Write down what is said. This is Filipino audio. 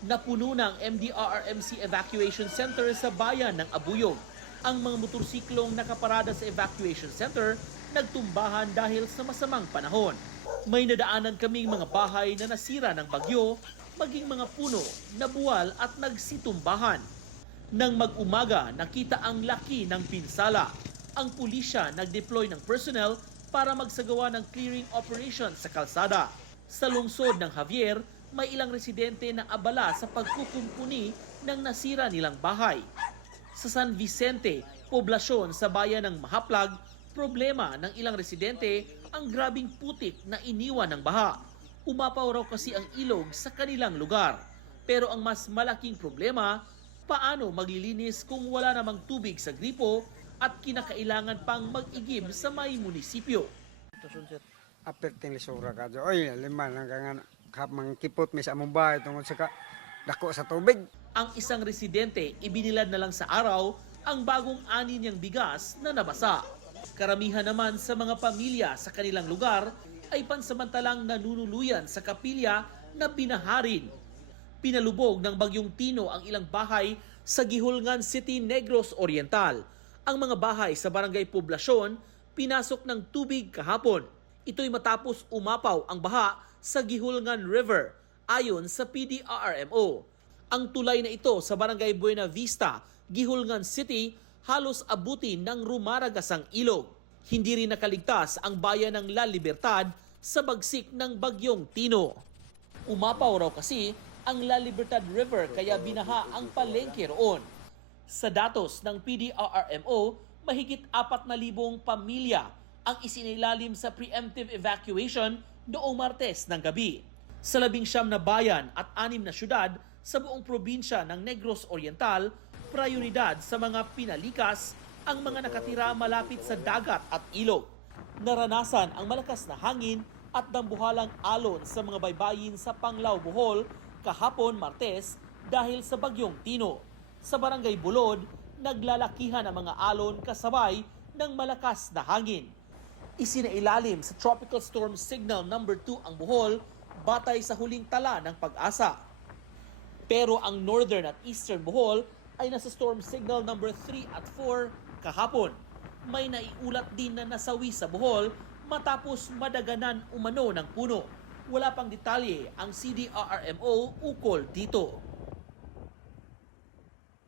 Napuno ng MDRRMC Evacuation Center sa bayan ng Abuyog. Ang mga motorsiklong nakaparada sa evacuation center nagtumbahan dahil sa masamang panahon. May nadaanan kaming mga bahay na nasira ng bagyo, maging mga puno, nabuwal at nagsitumbahan. Nang mag-umaga, nakita ang laki ng pinsala. Ang pulisya nag-deploy ng personnel para magsagawa ng clearing operation sa kalsada. Sa lungsod ng Javier, may ilang residente na abala sa pagkukumpuni ng nasira nilang bahay. Sa San Vicente, poblasyon sa bayan ng Mahaplag, problema ng ilang residente ang grabing putik na iniwan ng baha. Umapaw raw kasi ang ilog sa kanilang lugar. Pero ang mas malaking problema, paano maglilinis kung wala namang tubig sa gripo at kinakailangan pang mag-igib sa may munisipyo. Aperting lisura ka dyan. Oy, lima lang ka nga kapang kipot may sa among bahay tungkol sa dako sa tubig. Ang isang residente ibinilad na lang sa araw ang bagong ani niyang bigas na nabasa. Karamihan naman sa mga pamilya sa kanilang lugar ay pansamantalang nanunuluyan sa kapilya na binaharin. Pinalubog ng bagyong Tino ang ilang bahay sa Gihulngan City, Negros Oriental. Ang mga bahay sa barangay Poblasyon pinasok ng tubig kahapon. Ito'y matapos umapaw ang baha sa Gihulngan River ayon sa PDRRMO. Ang tulay na ito sa barangay Buena Vista, Gihulngan City, halos abutin ng rumaragasang ilog. Hindi rin nakaligtas ang bayan ng La Libertad sa bagsik ng bagyong Tino. Umapaw raw kasi ang La Libertad River kaya binaha ang palengke roon. Sa datos ng PDRRMO, mahigit 4,000 pamilya ang isinilalim sa preemptive evacuation noong Martes ng gabi. Sa 19 na bayan at 6 na syudad sa buong probinsya ng Negros Oriental, prioridad sa mga pinalikas ang mga nakatira malapit sa dagat at ilog. Naranasan ang malakas na hangin at dambuhalang alon sa mga baybayin sa Panglao, Bohol kahapon Martes dahil sa bagyong Tino. Sa barangay Bulod, naglalakihan ang mga alon kasabay ng malakas na hangin. Isinailalim sa Tropical Storm Signal number 2 ang Bohol batay sa huling tala ng Pag-asa. Pero ang Northern at Eastern Bohol ay nasa Storm Signal number 3 at 4 kahapon. May naiulat din na nasawi sa Bohol matapos madaganan umano ng puno. Wala pang detalye ang CDRRMO ukol dito.